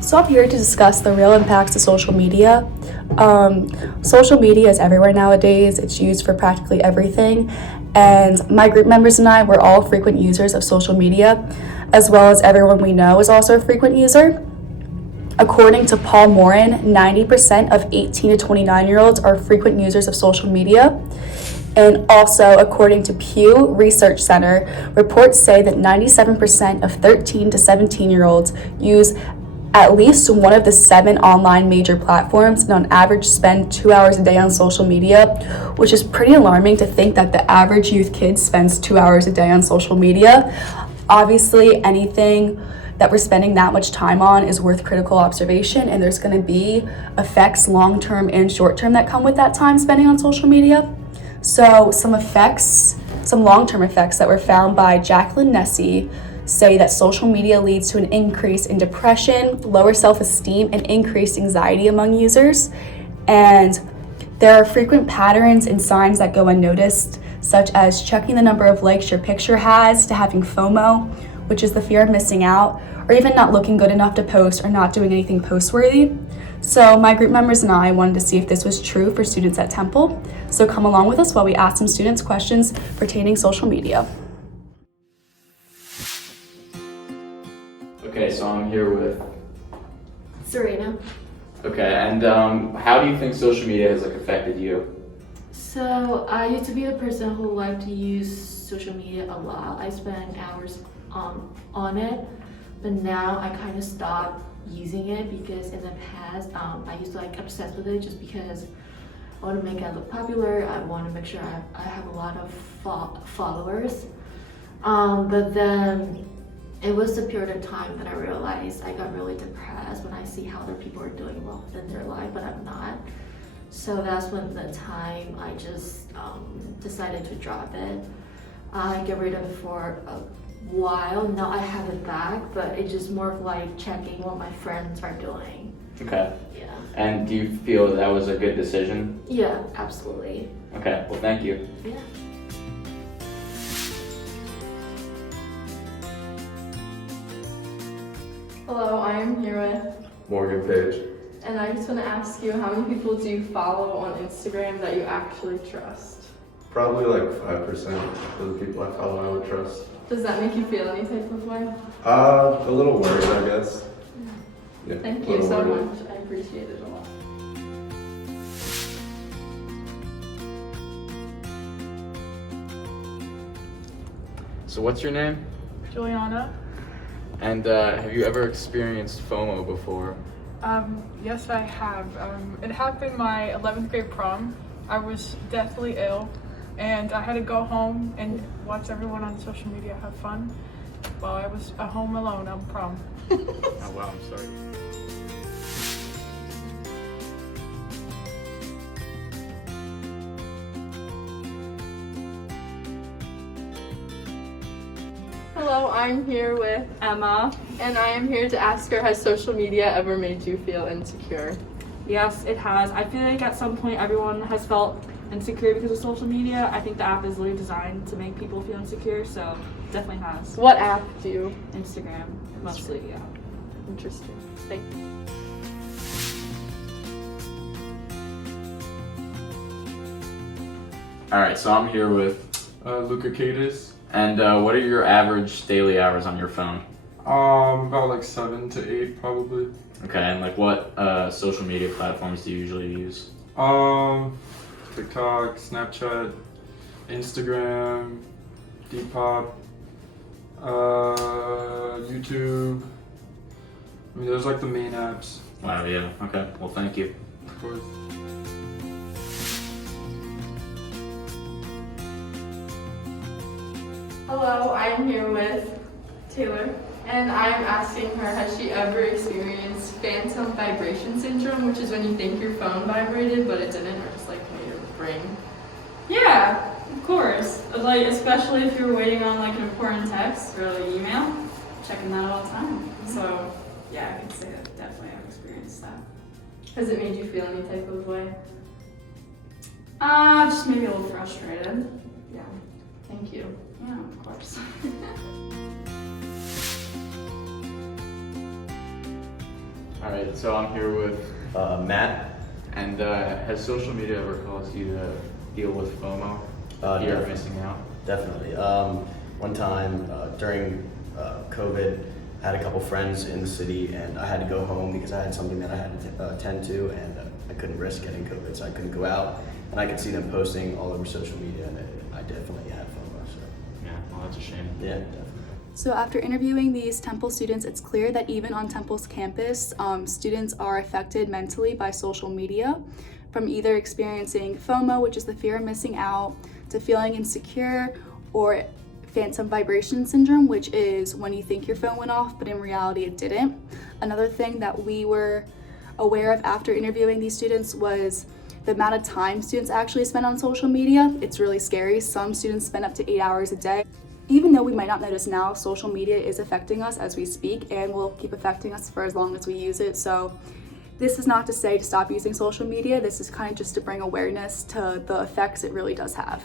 So I'm here to discuss the real impacts of social media. Social media is everywhere nowadays. It's used for practically everything. And my group members and I were all frequent users of social media, as well as everyone we know is also a frequent user. According to Paul Morin, 90% of 18 to 29-year-olds are frequent users of social media. And also, according to Pew Research Center, reports say that 97% of 13 to 17-year-olds use at least one of the 7 online major platforms and on average spend 2 hours a day on social media, which is pretty alarming to think that the average youth kid spends 2 hours a day on social media. Obviously, anything that we're spending that much time on is worth critical observation, and there's going to be effects long-term and short-term that come with that time spending on social media. So some long-term effects that were found by Jacqueline Nessie say that social media leads to an increase in depression, lower self-esteem, and increased anxiety among users. And there are frequent patterns and signs that go unnoticed, such as checking the number of likes your picture has, to having FOMO, which is the fear of missing out, or even not looking good enough to post or not doing anything post-worthy. So my group members and I wanted to see if this was true for students at Temple. So come along with us while we ask some students questions pertaining social media. Okay, so I'm here with Serena. Okay, and how do you think social media has affected you? So I used to be a person who liked to use social media a lot. I spent hours on it, but now I kind of stopped using it because in the past I used to obsess with it just because I want to make it look popular. I want to make sure I have a lot of followers. But then it was a period of time that I realized I got really depressed when I see how other people are doing well in their life, but I'm not. So that's when the time I just decided to drop it. I get rid of it for a while. Now I have it back, but it's just more of like checking what my friends are doing. Okay. Yeah. And do you feel that was a good decision? Yeah, absolutely. Okay, well thank you. Yeah. Hello, I am here with Morgan Page. and I just want to ask you, how many people do you follow on Instagram that you actually trust? Probably like 5% of the people I follow I would trust. Does that make you feel any type of way? A little worried, I guess. Yeah, Thank a you little so worried. much. I appreciate it a lot. So what's your name? Juliana. And have you ever experienced FOMO before? Yes, I have. It happened my 11th grade prom. I was deathly ill, and I had to go home and watch everyone on social media have fun while I was at home alone on prom. Oh wow, I'm sorry. Hello, I'm here with Emma, and I am here to ask her, has social media ever made you feel insecure? Yes, it has. I feel like at some point everyone has felt insecure because of social media. I think the app is really designed to make people feel insecure, so definitely has. What app do you? Instagram, mostly, yeah. Interesting. Thank you. Alright, so I'm here with Luca Cadis. and what are your average daily hours on your phone? About like 7 to 8 probably. Okay, and like what social media platforms do you usually use? TikTok, Snapchat, Instagram, Depop, YouTube. I mean, those are like the main apps, Wow, yeah, okay, well thank you. of course. Hello, I am here with Taylor, and I am asking her, has she ever experienced phantom vibration syndrome, which is when you think your phone vibrated but it didn't, or just like made it ring? Yeah, of course. Like, especially if you're waiting on like an important text or like email, checking that all the time. So yeah, I can say that definitely I've experienced that. Has it made you feel any type of way? Just maybe a little frustrated. Yeah. Thank you. Yeah, of course. All right, so I'm here with, Matt. and has social media ever caused you to deal with FOMO? Fear of missing out? Definitely. One time during COVID, I had a couple friends in the city, and I had to go home because I had something that I had to attend to, and I couldn't risk getting COVID, so I couldn't go out. And I could see them posting all over social media, and I definitely had FOMO. So Yeah, well, that's a shame. yeah, definitely. So after interviewing these Temple students, it's clear that even on Temple's campus, students are affected mentally by social media, from either experiencing FOMO, which is the fear of missing out, to feeling insecure, or phantom vibration syndrome, which is when you think your phone went off, but in reality it didn't. Another thing that we were aware of after interviewing these students was the amount of time students actually spend on social media. It's really scary. Some students spend up to 8 hours a day. Even though we might not notice now, social media is affecting us as we speak and will keep affecting us for as long as we use it. So this is not to say to stop using social media. This is kind of just to bring awareness to the effects it really does have.